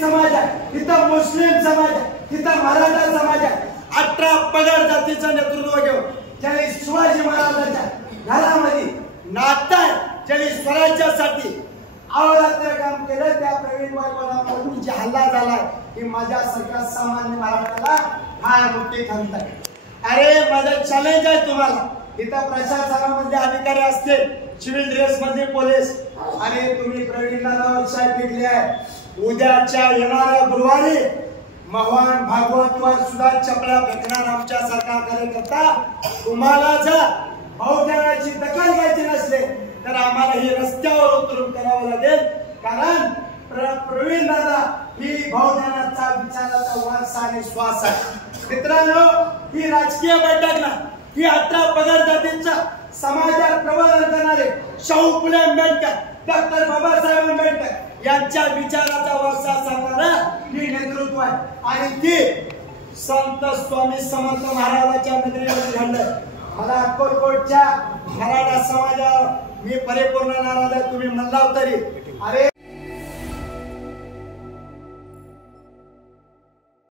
दलित समाज आहे, तिथं मुस्लिम समाज आहे, तिथं मराठा समाज आहे. 18 पगड जातीचं नेतृत्व घेऊन ज्यांनी शिवाजी महाराजांच्या घरामध्ये नातं आहे, ज्यांनी स्वराज्यासाठी अहोरात्र काम केलं, त्या प्रवीण वायकवाडांवरून जे हल्ला झालाय ही माझ्यासारख्या सामान्य मराठाला फार मोठी खंत आहे. अरे माझं चॅलेंज आहे तुम्हाला, इथं प्रशासनामध्ये अधिकारी असतील, सिव्हिल ड्रेस मध्ये पोलीस, आणि तुम्ही प्रवीणला साहेब घेतले आहे. उद्याच्या येणाऱ्या गुरुवारी महवान भागवतवर सुद्धा चपला फेकणार आमच्या सरकार कार्यकर्ता. तुम्हाला जर बहुजनाची दखल घ्यायची नसले तर आम्हाला ही रस्त्यावर उतरून करावं लागेल, कारण प्रवीण दादा ही बहुजनाचा विचाराचा वारसा आणि श्वास आहे. मित्रांनो, ही राजकीय बैठक ना, ही 18 पगड जातींचा समाजात प्रबोधन करणारे शाहू फुले आंबेडकर, डॉक्टर बाबासाहेब आंबेडकर यांच्या विचाराचा वारसा सांगणारा ही नेतृत्व आहे. आणि ती संत स्वामी समर्थ महाराजांच्या नगरीमध्ये घडलं. मला अक्कलकोटच्या मराठा समाजावर मी परिपूर्ण नाराज आहे, तुम्ही म्हणला तरी. अरे